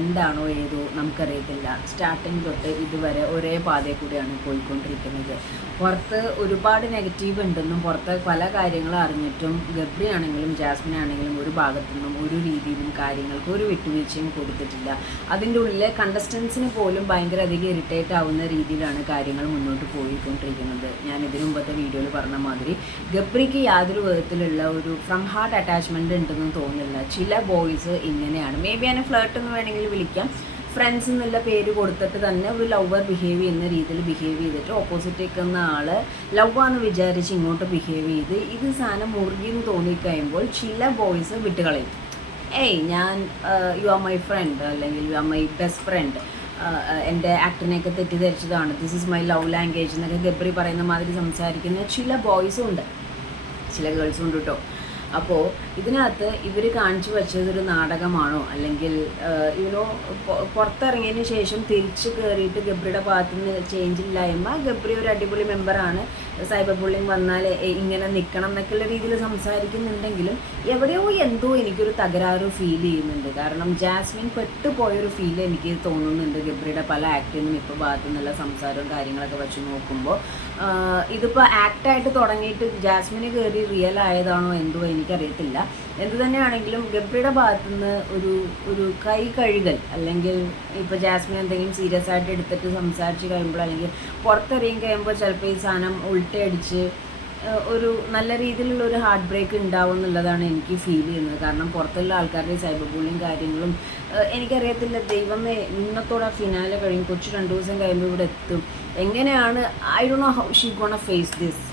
എന്താണോ ഏതോ നമുക്കറിയത്തില്ല. സ്റ്റാർട്ടിങ് തൊട്ട് ഇതുവരെ ഒരേ പാതയിൽ കൂടിയാണ് പോയിക്കൊണ്ടിരിക്കുന്നത്. പുറത്ത് ഒരുപാട് നെഗറ്റീവ് ഉണ്ടെന്നും പുറത്ത് പല കാര്യങ്ങളും അറിഞ്ഞിട്ടും ഗബ്രി ആണെങ്കിലും ജാസ്മിൻ ആണെങ്കിലും ഒരു ഭാഗത്തു നിന്നും ഒരു രീതിയിലും കാര്യങ്ങൾക്ക് ഒരു വിട്ടുവീഴ്ചയും കൊടുത്തിട്ടില്ല. അതിന്റെ ഉള്ളിലെ കണ്ടസ്റ്റൻസിന് പോലും ഭയങ്കര അധികം ഇറിറ്റേറ്റ് ആവുന്ന രീതിയിലാണ് കാര്യങ്ങൾ മുന്നോട്ട് പോയിക്കൊണ്ടിരിക്കുന്നത്. ഞാൻ ഇതിനു മുമ്പത്തെ വീഡിയോയിൽ പറഞ്ഞ മാതിരി ഗബ്രിക്ക് യാതൊരു വിധത്തിലുള്ള ഒരു ഫ്രം ഹാർട്ട് അറ്റാച്ച്മെന്റ് ഉണ്ടെന്ന് തോന്നുന്നില്ല. ചില ബോയ്സ് ഇങ്ങനെയാണ്. മേ ബി അതിന് ഫ്ലേർട്ട് എന്ന് വേണമെങ്കിൽ വിളിക്കാം. ഫ്രണ്ട്സ് എന്നുള്ള പേര് കൊടുത്തിട്ട് തന്നെ ഒരു ലവർ ബിഹേവ് ചെയ്യുന്ന രീതിയിൽ ബിഹേവ് ചെയ്തിട്ട് ഓപ്പോസിറ്റ് നിൽക്കുന്ന ആൾ ലവാന്ന് വിചാരിച്ച് ഇങ്ങോട്ട് ബിഹേവ് ചെയ്ത് ഇത് സാധനം മുറുകിയെന്ന് തോന്നിക്കഴിയുമ്പോൾ ചില ബോയ്സ് വിട്ടുകളയും. ഏയ് ഞാൻ യു ആർ മൈ ഫ്രണ്ട് അല്ലെങ്കിൽ you are my best friend എന്റെ ആക്ടിനെയൊക്കെ തെറ്റിദ്ധരിച്ചതാണ്. This is my love language എന്നൊക്കെ ഗബ്രി പറയുന്ന മാതിരി സംസാരിക്കുന്ന ചില ബോയ്സും ഉണ്ട്. ചില ഗേൾസും ഉണ്ട് കേട്ടോ അപ്പോൾ ഇതിനകത്ത് ഇവർ കാണിച്ചു വെച്ചതൊരു നാടകമാണോ? അല്ലെങ്കിൽ ഇവനോ പുറത്തിറങ്ങിയതിന് ശേഷം തിരിച്ചു കയറിയിട്ട് ഗബ്രിയുടെ ഭാഗത്ത് നിന്ന് ചേഞ്ച് ഇല്ലായ്മ ഗബ്രി ഒരു അടിപൊളി മെമ്പറാണ് സൈബർ ബുള്ളിങ് വന്നാൽ ഇങ്ങനെ നിൽക്കണം എന്നൊക്കെയുള്ള രീതിയിൽ സംസാരിക്കുന്നുണ്ടെങ്കിലും എവിടെയോ എന്തോ എനിക്കൊരു തകരാറ് ഫീൽ ചെയ്യുന്നുണ്ട്. കാരണം ജാസ്മിൻ പെട്ടുപോയൊരു ഫീൽ എനിക്ക് തോന്നുന്നുണ്ട് ഗബ്രിയുടെ പല ആക്ടിനും ഇപ്പോൾ ഭാഗത്തു നിന്നുള്ള സംസാരവും കാര്യങ്ങളൊക്കെ വെച്ച് നോക്കുമ്പോൾ ഇതിപ്പോൾ ആക്ടായിട്ട് തുടങ്ങിയിട്ട് ജാസ്മിന് കയറി റിയൽ ആയതാണോ എന്തോ എനിക്കറിയത്തില്ല. എന്ത് തന്നെയാണെങ്കിലും ഗബ്രിയുടെ ഭാഗത്തു നിന്ന് ഒരു ഒരു കൈ കഴുകൽ അല്ലെങ്കിൽ ഇപ്പോൾ ജാസ്മിൻ എന്തെങ്കിലും സീരിയസ് ആയിട്ട് എടുത്തിട്ട് സംസാരിച്ച് കഴിയുമ്പോൾ അല്ലെങ്കിൽ പുറത്തെറിയും കഴിയുമ്പോൾ ചിലപ്പോൾ ഈ സാധനം ഉൾട്ടയടിച്ച് ഒരു നല്ല രീതിയിലുള്ള ഒരു ഹാർട്ട് ബ്രേക്ക് ഉണ്ടാവും എന്നുള്ളതാണ് എനിക്ക് ഫീൽ ചെയ്യുന്നത്. കാരണം പുറത്തുള്ള ആൾക്കാരുടെ സൈബർ ബുള്ളിങ് കാര്യങ്ങളും എനിക്കറിയത്തില്ല. ദൈവമേ ഇന്നത്തോടെ ഫിനാലെ കഴിയും. കൊച്ചു രണ്ട് ദിവസം കഴിയുമ്പോൾ ഇവിടെ എത്തും. എങ്ങനെയാണ് I Dr know how she gonna face this